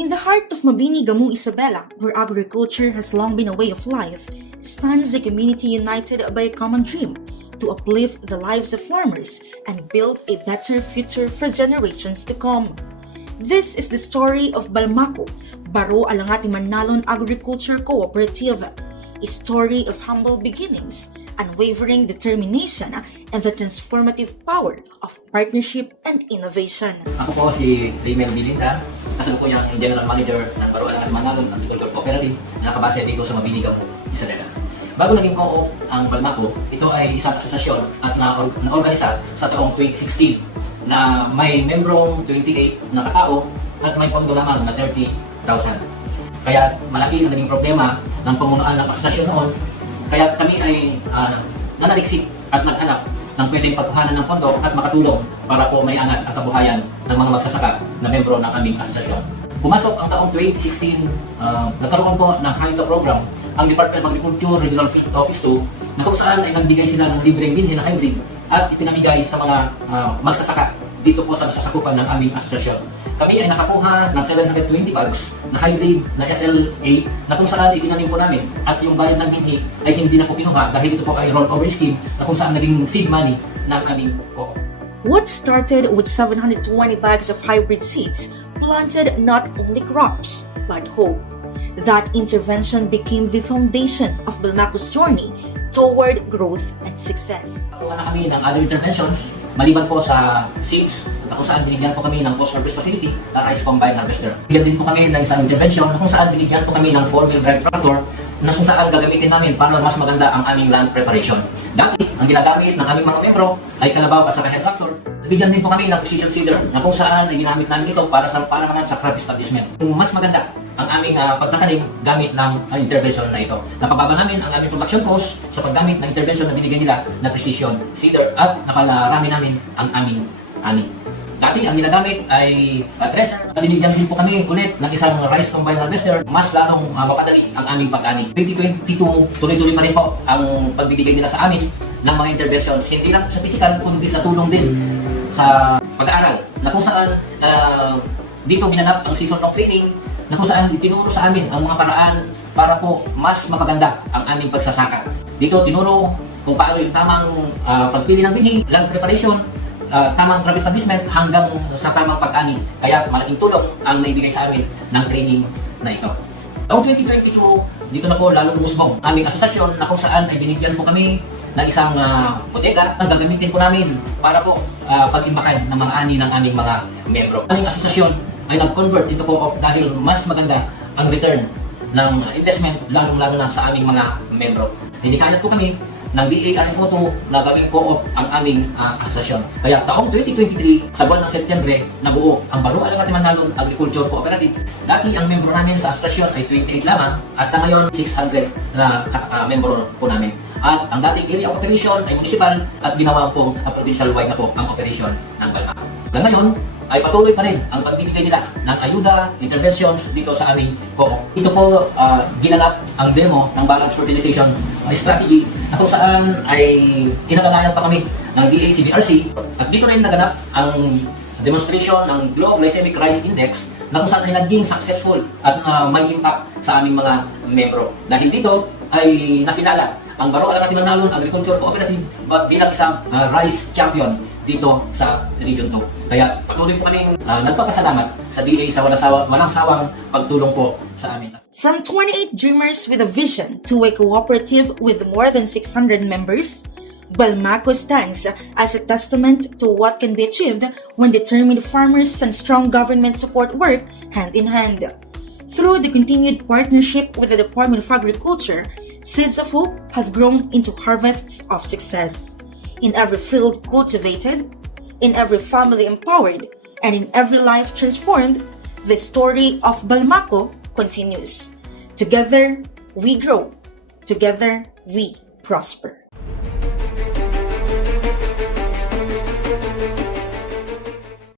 In the heart of Mabini, Gamu, Isabela, where agriculture has long been a way of life, stands a community united by a common dream to uplift the lives of farmers and build a better future for generations to come. This is the story of Balmako, Baro Alangati Manalon Agriculture Cooperative, a story of humble beginnings, unwavering determination, and the transformative power of partnership and innovation. Ako po si Raymel Bilinda, kasalukuyang General Manager ng Baro Alangati Manalon Agriculture Cooperative na nakabase dito sa Mabini, Gamu, Isabela. Bago naging co-op ang Balmako, ito ay isang asosasyon at na-organisa sa taong 2016 na may membrong 28 na katao at may pondo lamang na 30,000. Kaya malaki ang naging problema ng pamunuan ng asosasyon noon, kaya kami ay nanaliksik at naghanap ng pwedeng pagkuhanan ng pondo at makatulong para po may angat ang kabuhayan ng mga magsasaka na membro ng aming asosasyon. Pumasok ang taong 2016, nagkaroon po ng HICA program ang Department of Agriculture Regional Field Office 2 na kung saan ay nagbigay sila ng libreng bilhin na hybrid at ipinamigay sa mga magsasaka dito po sa masasakupan ng aming asosasyon. Kami ay nakakuha ng 720 bags na hybrid na SLA na kung saan itinanim po namin at yung bayad ng hinhi ay hindi na po kinuha dahil ito po ay rollover scheme na kung saan naging seed money ng aming co-op. What started with 720 bags of hybrid seeds planted not only crops, but hope. That intervention became the foundation of Balmako's journey toward growth and success. Nakakuha na kami ng other interventions maliban po sa seeds na kung saan binigyan po kami ng post-harvest facility na rice combine harvester. Binigyan din po kami ng isang intervention na kung saan binigyan po kami ng 4-wheel drive tractor na kung saan gagamitin namin para mas maganda ang aming land preparation. Dati, ang ginagamit ng aming mga membro ay kalabaw at saka head tractor. Bigyan din po kami ng precision seeder na kung saan ay ginamit namin ito para naman sa crop establishment. Kung mas maganda ang aming pagtatanim gamit ng intervention na ito. Napababa namin ang aming production cost sa paggamit ng intervention na binigyan nila na precision seeder at napalarami namin ang aming ani. Dati ang ginagamit ay thresher. Binigyan din po kami ulit ng isang rice combine harvester. Mas lalong mapadali ang aming pag-ani. 2022, tuloy-tuloy pa rin po ang pagbibigay nila sa amin ng mga interventions. Hindi lang sa physical, kundi sa tulong din sa pag-aaral. Na kung saan dito ginanap ang season-long training na kung saan tinuro sa amin ang mga paraan para po mas mapaganda ang aming pagsasaka. Dito tinuro kung paano yung tamang pagpili ng binhi, land preparation, tamang crop establishment hanggang sa tamang pag-ani. Kaya malaking tulong ang naibigay sa amin ng training na ito. Taong 2022, dito na po lalong umusbong aming asosasyon na kung saan ay binigyan po kami ng isang bodega na gagamitin po namin para po pag-imbakan ng mga ani ng aming mga membro. Aming asosasyon ay nag-convert ito po dahil mas maganda ang return ng investment lalong-lalo na sa aming mga membro. Hinikayat po kami ng DARFO2 na gawing co-op ang aming asosasyon. Kaya taong 2023, sa buwan ng Setyembre, nabuo ang Baro Alangati Manalon Agriculture Cooperative. Dati ang membro namin sa asosasyon ay 28 lamang at sa ngayon 600 na membro po namin. At ang dating area of operation ay municipal at ginawa pong provincial-wide na po ang operation ng Balmako. Hanggang ngayon ay patuloy pa rin ang pagbibigay nila ng ayuda, interventions dito sa aming co-op. Ito po ginanap ang demo ng Balanced Fertilization Strategy na kung saan ay kinaganayan pa kami ng DACBRC at dito rin naganap ang demonstration ng Globe Glycemic Rice Index na kung saan ay naging successful at may impact sa aming mga membro. Dahil dito ay nakilala ang Baro Alangati Manalon Agriculture Cooperative bilang isang rice champion dito sa Region 2. Kaya patuloy po kaming nagpapasalamat sa DA sa walang sawang pagtulong po sa amin. From 28 dreamers with a vision to a cooperative with more than 600 members, Balmako stands as a testament to what can be achieved when determined farmers and strong government support work hand in hand. Through the continued partnership with the Department of Agriculture, seeds of hope have grown into harvests of success. In every field cultivated, in every family empowered, and in every life transformed, the story of Balmako continues. Together, we grow. Together, we prosper.